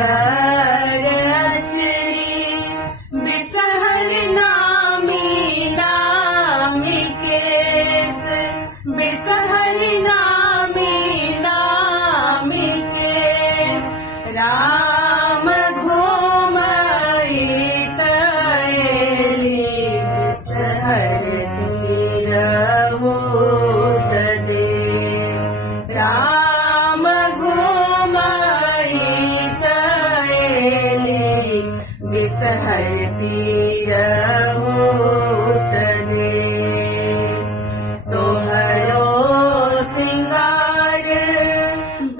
सुंदर अचरी बिसहर नामी नामी केस बिसहर नामी नामी केस राम घूमई तैली बिसहर तीरहुत देश राम घूमई तैली बिसहर तीरहुत देश तोहरो सिंगार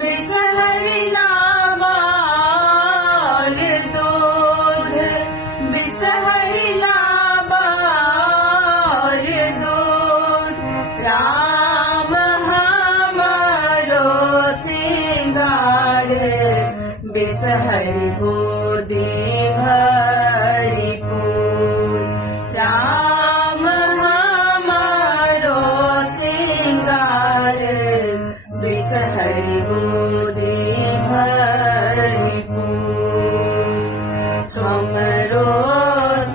बिसहर लाबार दूध बिसहर लाबार दूध राम हमारो सिंगार बिसहर गोदी भरपूर राम हमारो सिंगार बिसहर गोदी भरपूर तुमरो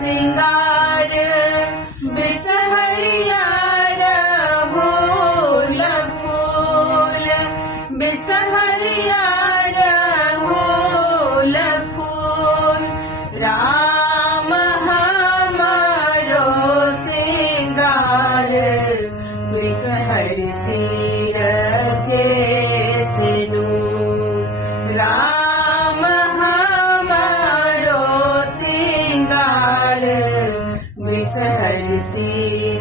सिंगार बिसहरिया फूल फूल बिसहरिया फूल फूल राम हमारो सिंगार बिसहर सिर के सिंदूर राम हमारो सिंगार बिसहर सिर